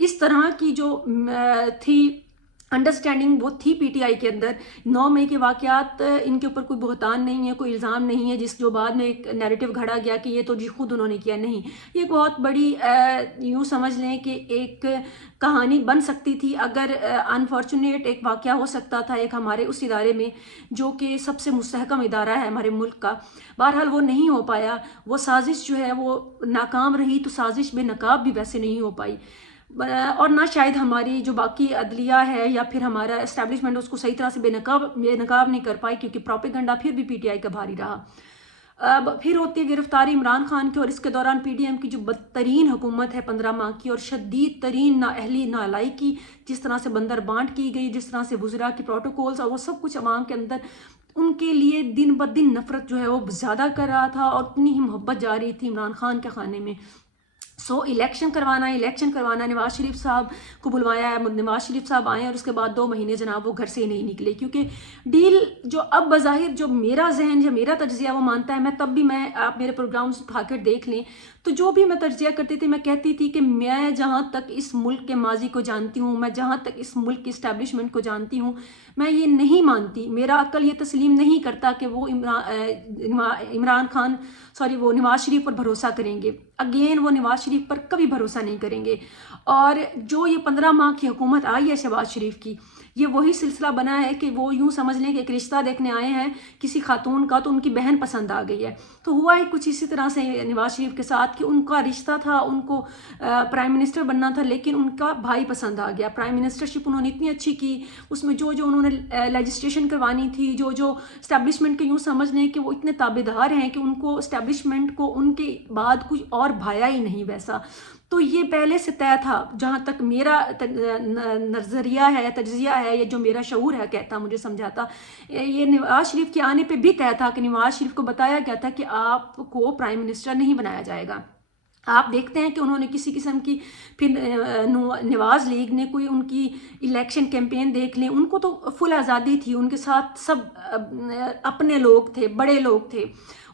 اس طرح کی جو تھی انڈرسٹینڈنگ وہ تھی پی ٹی آئی کے اندر. 9 مئی کے واقعات ان کے اوپر کوئی بہتان نہیں ہے, کوئی الزام نہیں ہے جو بعد میں ایک نیریٹو گھڑا گیا کہ یہ تو جی خود انہوں نے کیا. نہیں, یہ ایک بہت بڑی یوں سمجھ لیں کہ ایک کہانی بن سکتی تھی اگر انفارچونیٹ ایک واقعہ ہو سکتا تھا ایک ہمارے اس ادارے میں جو کہ سب سے مستحکم ادارہ ہے ہمارے ملک کا. بہرحال وہ نہیں ہو پایا, وہ سازش جو ہے وہ ناکام رہی, تو سازش بے نقاب بھی ویسے نہیں ہو پائی, اور نہ شاید ہماری جو باقی عدلیہ ہے یا پھر ہمارا اسٹیبلشمنٹ اس کو صحیح طرح سے بے نقاب نہیں کر پائی, کیونکہ پروپیگنڈا پھر بھی پی ٹی آئی کا بھاری رہا. پھر ہوتی ہے گرفتاری عمران خان کی, اور اس کے دوران پی ڈی ایم کی جو بدترین حکومت ہے 15 ماہ کی, اور شدید ترین نااہلی نالائکی, جس طرح سے بندر بانٹ کی گئی, جس طرح سے وزراء کے پروٹوکولز اور وہ سب کچھ عوام کے اندر ان کے لیے دن بدن نفرت جو ہے وہ زیادہ کر رہا تھا, اور اتنی ہی محبت جا رہی تھی عمران خان کے خانے میں. الیکشن کروانا, نواز شریف صاحب کو بلوایا ہے, نواز شریف صاحب آئے اور اس کے بعد 2 مہینے جناب وہ گھر سے ہی نہیں نکلے, کیونکہ ڈیل جو اب بظاہر جو میرا ذہن یا میرا تجزیہ وہ مانتا ہے, میں تب بھی آپ میرے پروگرامز اٹھا کر دیکھ لیں تو جو بھی میں تجزیہ کرتی تھی میں کہتی تھی کہ میں جہاں تک اس ملک کے ماضی کو جانتی ہوں, میں جہاں تک اس ملک کی اسٹیبلشمنٹ کو جانتی ہوں, میں یہ نہیں مانتی, میرا عقل یہ تسلیم نہیں کرتا کہ وہ وہ نواز شریف پر بھروسہ کریں گے. اگین وہ نواز شریف پر کبھی بھروسہ نہیں کریں گے. اور جو یہ 15 ماہ کی حکومت آئی ہے شہباز شریف کی, یہ وہی سلسلہ بنا ہے کہ وہ یوں سمجھ لیں کہ ایک رشتہ دیکھنے آئے ہیں کسی خاتون کا, تو ان کی بہن پسند آ گئی ہے. تو ہوا ہی کچھ اسی طرح سے نواز شریف کے ساتھ کہ ان کا رشتہ تھا, ان کو پرائم منسٹر بننا تھا, لیکن ان کا بھائی پسند آ گیا. پرائم منسٹرشپ انہوں نے اتنی اچھی کی, اس میں جو انہوں نے لیجسلیشن کروانی تھی, جو اسٹیبلشمنٹ کے یوں سمجھ لیں کہ وہ اتنے تابع دار ہیں کہ ان کو اسٹیبلشمنٹ کو ان کے بعد کچھ اور بھایا ہی نہیں ویسا. تو یہ پہلے سے طے تھا, جہاں تک میرا نظریہ ہے, تجزیہ ہے, یا جو میرا شعور ہے کہتا, مجھے سمجھاتا, یہ نواز شریف کے آنے پہ بھی طے تھا کہ نواز شریف کو بتایا گیا تھا کہ آپ کو پرائم منسٹر نہیں بنایا جائے گا. آپ دیکھتے ہیں کہ انہوں نے کسی قسم کی, پھر نواز لیگ نے کوئی ان کی الیکشن کیمپین دیکھ لیں, ان کو تو فل آزادی تھی, ان کے ساتھ سب اپنے لوگ تھے, بڑے لوگ تھے,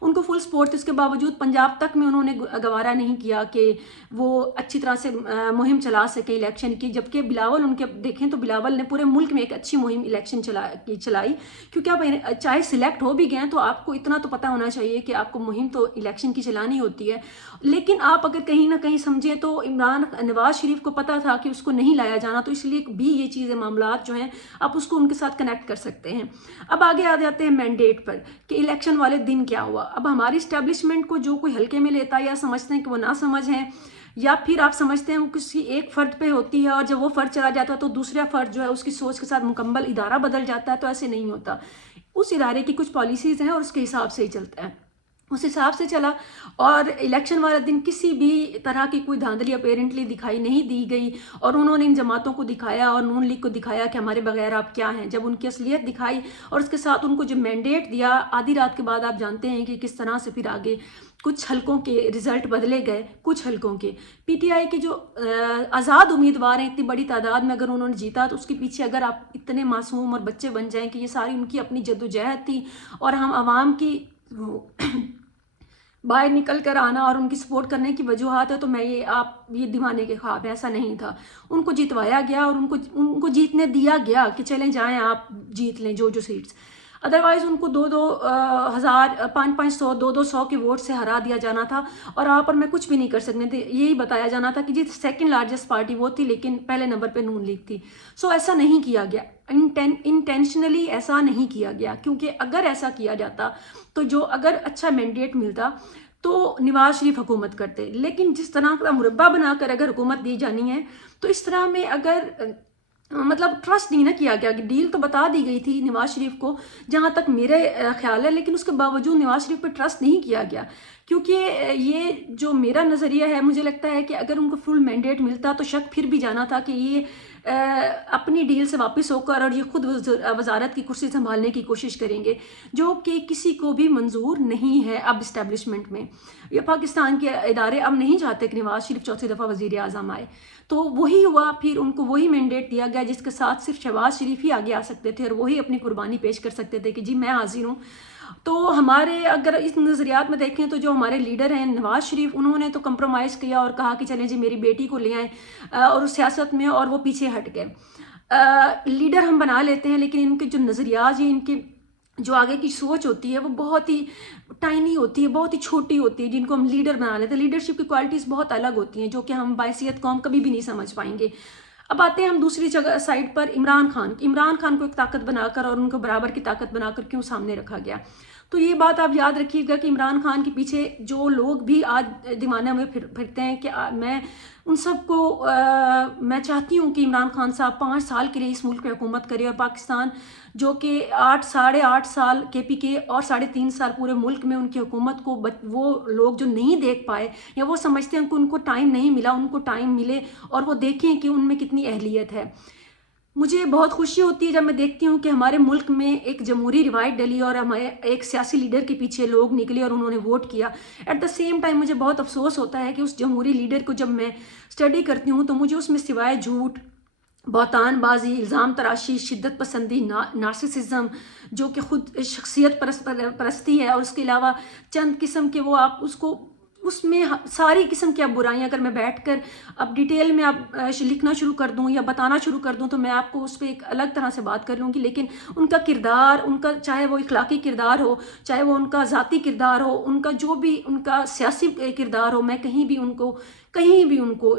ان کو فل سپورٹ تھی. اس کے باوجود پنجاب تک میں انہوں نے گوارا نہیں کیا کہ وہ اچھی طرح سے مہم چلا سکے الیکشن کی, جبکہ بلاول ان کے دیکھیں تو بلاول نے پورے ملک میں ایک اچھی مہم الیکشن چلائی, کیونکہ آپ چاہے سلیکٹ ہو بھی گئے تو آپ کو اتنا تو پتہ ہونا چاہیے کہ آپ کو مہم تو الیکشن کی چلانی ہوتی ہے. لیکن آپ اگر کہیں نہ کہیں سمجھیں تو نواز شریف کو پتہ تھا کہ اس کو نہیں لایا جانا, تو اس لیے بھی یہ چیزیں معاملات جو ہیں آپ اس کو ان کے ساتھ کنیکٹ کر سکتے ہیں. اب آگے آ جاتے ہیں مینڈیٹ پر کہ الیکشن والے دن کیا ہوا. اب ہماری اسٹیبلشمنٹ کو جو کوئی ہلکے میں لیتا ہے یا سمجھتے ہیں کہ وہ نہ سمجھ ہیں, یا پھر آپ سمجھتے ہیں وہ کسی ایک فرد پہ ہوتی ہے, اور جب وہ فرد چلا جاتا ہے تو دوسرا فرد جو ہے اس کی سوچ کے ساتھ مکمل ادارہ بدل جاتا ہے. تو ایسے نہیں ہوتا, اس ادارے کی کچھ پالیسیز ہیں اور اس کے حساب سے ہی چلتا ہے, اس حساب سے چلا. اور الیکشن والا دن کسی بھی طرح کی کوئی دھاندلی اپیرنٹلی دکھائی نہیں دی گئی, اور انہوں نے ان جماعتوں کو دکھایا اور نون لیگ کو دکھایا کہ ہمارے بغیر آپ کیا ہیں. جب ان کی اصلیت دکھائی اور اس کے ساتھ ان کو جو مینڈیٹ دیا آدھی رات کے بعد, آپ جانتے ہیں کہ کس طرح سے پھر آگے کچھ حلقوں کے رزلٹ بدلے گئے. کچھ حلقوں کے پی ٹی آئی کے جو آزاد امیدوار ہیں اتنی بڑی تعداد میں, اگر انہوں نے جیتا تو اس کے پیچھے اگر آپ اتنے معصوم اور بچے بن جائیں کہ یہ ساری ان کی اپنی جدوجہد تھی, اور ہم عوام کی باہر نکل کر آنا اور ان کی سپورٹ کرنے کی وجوہات ہے, تو میں یہ دیوانے کے خواب ایسا نہیں تھا. ان کو جتوایا گیا اور ان کو جیتنے دیا گیا کہ چلیں جائیں آپ جیت لیں جو سیٹس. ادروائز ان کو 2,000 500 200 کے ووٹ سے ہرا دیا جانا تھا, اور آپ اور میں کچھ بھی نہیں کر سکتے تھے. یہی بتایا جانا تھا کہ جی سیکنڈ لارجسٹ پارٹی وہ تھی, لیکن پہلے نمبر پہ نون لیگ تھی. ایسا نہیں کیا گیا, انٹینشنلی ایسا نہیں کیا گیا, کیونکہ اگر ایسا کیا جاتا تو اگر اچھا مینڈیٹ ملتا تو نواز شریف حکومت کرتے. لیکن جس طرح کا مربع بنا کر اگر حکومت دی جانی ہے, تو اس طرح میں اگر مطلب ٹرسٹ نہیں نہ کیا گیا, کہ ڈیل تو بتا دی گئی تھی نواز شریف کو جہاں تک میرے خیال ہے, لیکن اس کے باوجود نواز شریف پہ ٹرسٹ نہیں کیا گیا. کیونکہ یہ جو میرا نظریہ ہے, مجھے لگتا ہے کہ اگر ان کو فل مینڈیٹ ملتا تو شک پھر بھی جانا تھا کہ یہ اپنی ڈیل سے واپس ہو کر اور یہ خود وزارت کی کرسی سنبھالنے کی کوشش کریں گے, جو کہ کسی کو بھی منظور نہیں ہے اب اسٹیبلشمنٹ میں. یہ پاکستان کے ادارے اب نہیں چاہتے کہ نواز شریف چوتھی دفعہ وزیر اعظم آئے. تو وہی ہوا, پھر ان کو وہی مینڈیٹ دیا گیا جس کے ساتھ صرف شہباز شریف ہی آگے آ سکتے تھے, اور وہی اپنی قربانی پیش کر سکتے تھے کہ جی میں حاضر ہوں. تو ہمارے اگر اس نظریات میں دیکھیں تو جو ہمارے لیڈر ہیں نواز شریف، انہوں نے تو کمپرومائز کیا اور کہا کہ چلیں جی میری بیٹی کو لے آئیں اور اس سیاست میں، اور وہ پیچھے ہٹ گئے۔ لیڈر ہم بنا لیتے ہیں لیکن ان کے جو نظریات ہیں، ان کی جو آگے کی سوچ ہوتی ہے وہ بہت ہی ٹائنی ہوتی ہے، بہت ہی چھوٹی ہوتی ہے، جن کو ہم لیڈر بنا لیتے ہیں۔ لیڈرشپ کی کوالٹیز بہت الگ ہوتی ہیں جو کہ ہم بحیثیت قوم کبھی بھی نہیں سمجھ پائیں گے۔ اب آتے ہیں ہم دوسری جگہ سائڈ پر عمران خان کو ایک طاقت بنا کر اور ان کو برابر کی طاقت بنا کر کیوں سامنے رکھا گیا؟ تو یہ بات آپ یاد رکھیے گا کہ عمران خان کے پیچھے جو لوگ بھی آج دیوانے میں پھرتے ہیں، کہ میں ان سب کو میں چاہتی ہوں کہ عمران خان صاحب 5 سال کے لیے اس ملک پہ حکومت کرے، اور پاکستان جو کہ 8 سال KPK اور 3.5 سال پورے ملک میں ان کی حکومت کو وہ لوگ جو نہیں دیکھ پائے یا وہ سمجھتے ہیں کہ ان کو ٹائم نہیں ملا، ان کو ٹائم ملے اور وہ دیکھیں کہ ان میں کتنی اہلیت ہے۔ مجھے بہت خوشی ہوتی ہے جب میں دیکھتی ہوں کہ ہمارے ملک میں ایک جمہوری روایت ڈلی اور ہمارے ایک سیاسی لیڈر کے پیچھے لوگ نکلے اور انہوں نے ووٹ کیا۔ ایٹ دا سیم ٹائم مجھے بہت افسوس ہوتا ہے کہ اس جمہوری لیڈر کو جب میں اسٹڈی کرتی ہوں تو مجھے اس میں سوائے جھوٹ، بہتان بازی، الزام تراشی، شدت پسندی، نارسسزم جو کہ خود شخصیت پرستی ہے، اور اس کے علاوہ چند قسم کے وہ آپ اس میں ساری قسم کی آپ برائیاں، اگر میں بیٹھ کر اب ڈیٹیل میں آپ لکھنا شروع کر دوں یا بتانا شروع کر دوں تو میں آپ کو اس پہ ایک الگ طرح سے بات کر لوں گی، لیکن ان کا کردار، ان کا چاہے وہ اخلاقی کردار ہو، چاہے وہ ان کا ذاتی کردار ہو، ان کا جو بھی ان کا سیاسی کردار ہو، میں کہیں بھی ان کو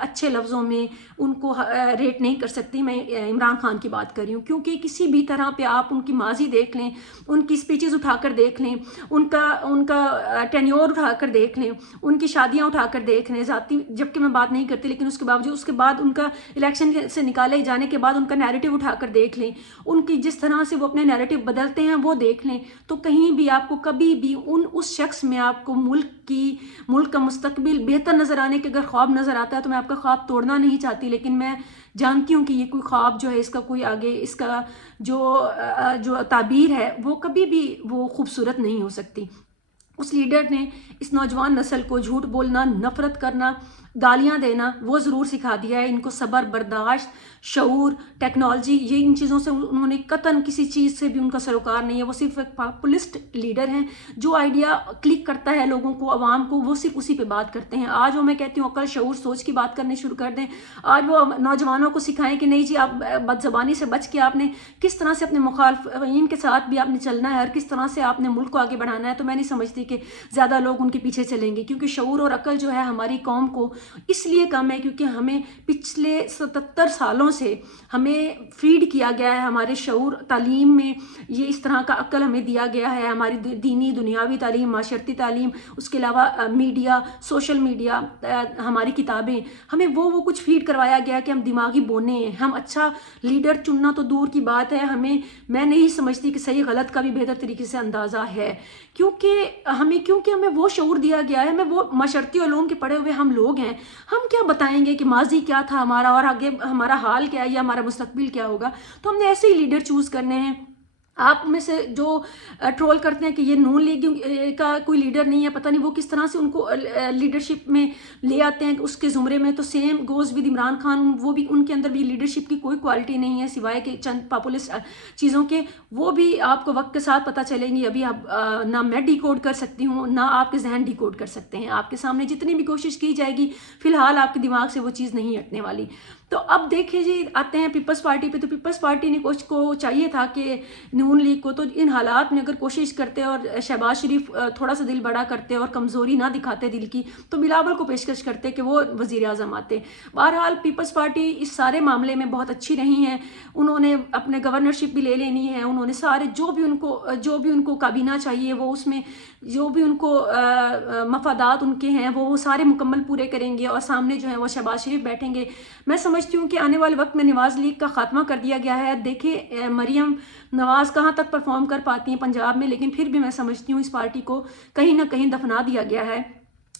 اچھے لفظوں میں ان کو ریٹ نہیں کر سکتی۔ میں عمران خان کی بات کر رہی ہوں، کیونکہ کسی بھی طرح پہ آپ ان کی ماضی دیکھ لیں، ان کی اسپیچز اٹھا کر دیکھ لیں، ان کا ٹینیور اٹھا کر دیکھ لیں، ان کی شادیاں اٹھا کر دیکھ لیں، ذاتی جبکہ میں بات نہیں کرتی لیکن اس کے باوجود اس کے بعد ان کا الیکشن سے نکالے جانے کے بعد ان کا نیریٹو اٹھا کر دیکھ لیں، ان کی جس طرح سے وہ اپنے نیریٹو بدلتے ہیں وہ دیکھ لیں، تو کہیں بھی آپ کو کبھی بھی اس شخص میں آپ کو ملک کا مستقبل بہتر نظر آنے کے اگر خواب نظر آتا ہے تو میں آپ کا خواب توڑنا نہیں چاہتی، لیکن میں جانتی ہوں کہ یہ کوئی خواب جو ہے اس کا کوئی آگے اس کا جو تعبیر ہے وہ کبھی بھی وہ خوبصورت نہیں ہو سکتی۔ اس لیڈر نے اس نوجوان نسل کو جھوٹ بولنا، نفرت کرنا، گالیاں دینا وہ ضرور سکھا دیا ہے۔ ان کو صبر، برداشت، شعور، ٹیکنالوجی، یہ ان چیزوں سے انہوں نے قطعاً کسی چیز سے بھی ان کا سروکار نہیں ہے۔ وہ صرف ایک پاپولسٹ لیڈر ہیں، جو آئیڈیا کلک کرتا ہے لوگوں کو، عوام کو، وہ صرف اسی پہ بات کرتے ہیں۔ آج وہ میں کہتی ہوں عقل، شعور، سوچ کی بات کرنے شروع کر دیں۔ آج وہ نوجوانوں کو سکھائیں کہ نہیں جی آپ بد زبانی سے بچ کے آپ نے کس طرح سے اپنے مخالفین کے ساتھ بھی آپ نے چلنا ہے اور کس طرح سے آپ نے ملک کو آگے بڑھانا ہے، تو میں نہیں سمجھتی کہ زیادہ لوگ ان کے پیچھے چلیں گے، کیونکہ شعور اور عقل جو ہے ہماری قوم کو اس لیے کم ہے کیونکہ ہمیں پچھلے 77 سالوں سے ہمیں فیڈ کیا گیا ہے، ہمارے شعور، تعلیم میں یہ اس طرح کا عقل ہمیں دیا گیا ہے، ہماری دینی دنیاوی تعلیم، معاشرتی تعلیم، اس کے علاوہ میڈیا، سوشل میڈیا، ہماری کتابیں، ہمیں وہ کچھ فیڈ کروایا گیا کہ ہم دماغی بونے ہیں۔ ہم اچھا لیڈر چننا تو دور کی بات ہے، میں نہیں سمجھتی کہ صحیح غلط کا بھی بہتر طریقے سے اندازہ ہے، کیونکہ ہمیں وہ شعور دیا گیا ہے، ہمیں وہ معاشرتی علوم کے پڑھے ہوئے ہم لوگ ہیں، ہم کیا بتائیں گے کہ ماضی کیا تھا ہمارا اور آگے ہمارا حال کیا ہے یا ہمارا مستقبل کیا ہوگا؟ تو ہم نے ایسے ہی لیڈر چوز کرنے ہیں۔ آپ میں سے جو ٹرول کرتے ہیں کہ یہ نون لیگ کا کوئی لیڈر نہیں ہے، پتہ نہیں وہ کس طرح سے ان کو لیڈرشپ میں لے آتے ہیں اس کے زمرے میں، تو same goes with Imran Khan, وہ بھی ان کے اندر بھی لیڈرشپ کی کوئی کوالٹی نہیں ہے سوائے کہ چند پاپولسٹ چیزوں کے، وہ بھی آپ کو وقت کے ساتھ پتہ چلیں گی۔ ابھی آپ نہ میں ڈی کوڈ کر سکتی ہوں نہ آپ کے ذہن ڈی کوڈ کر سکتے ہیں، آپ کے سامنے جتنی بھی کوشش کی جائے گی فی الحال آپ کے دماغ سے وہ چیز نہیں ہٹنے والی۔ تو اب دیکھیں جی آتے ہیں پیپلز پارٹی پہ، تو پیپلز پارٹی نے کو چاہیے تھا کہ نون لیگ کو تو ان حالات میں اگر کوشش کرتے اور شہباز شریف تھوڑا سا دل بڑا کرتے اور کمزوری نہ دکھاتے دل کی، تو بلاول کو پیشکش کرتے کہ وہ وزیر اعظم آتے۔ بہرحال پیپلز پارٹی اس سارے معاملے میں بہت اچھی رہی ہیں، انہوں نے اپنے گورنرشپ بھی لے لینی ہے، انہوں نے سارے جو بھی ان کو کابینہ چاہیے وہ اس میں جو بھی ان کو مفادات ان کے ہیں وہ سارے مکمل پورے کریں گے، اور سامنے جو ہے وہ شہباز شریف بیٹھیں گے۔ میں سمجھتی ہوں کہ آنے والے وقت میں نواز لیگ کا خاتمہ کر دیا گیا ہے۔ دیکھیں مریم نواز کہاں تک پرفارم کر پاتی ہیں پنجاب میں، لیکن پھر بھی میں سمجھتی ہوں اس پارٹی کو کہیں نہ کہیں دفنا دیا گیا ہے۔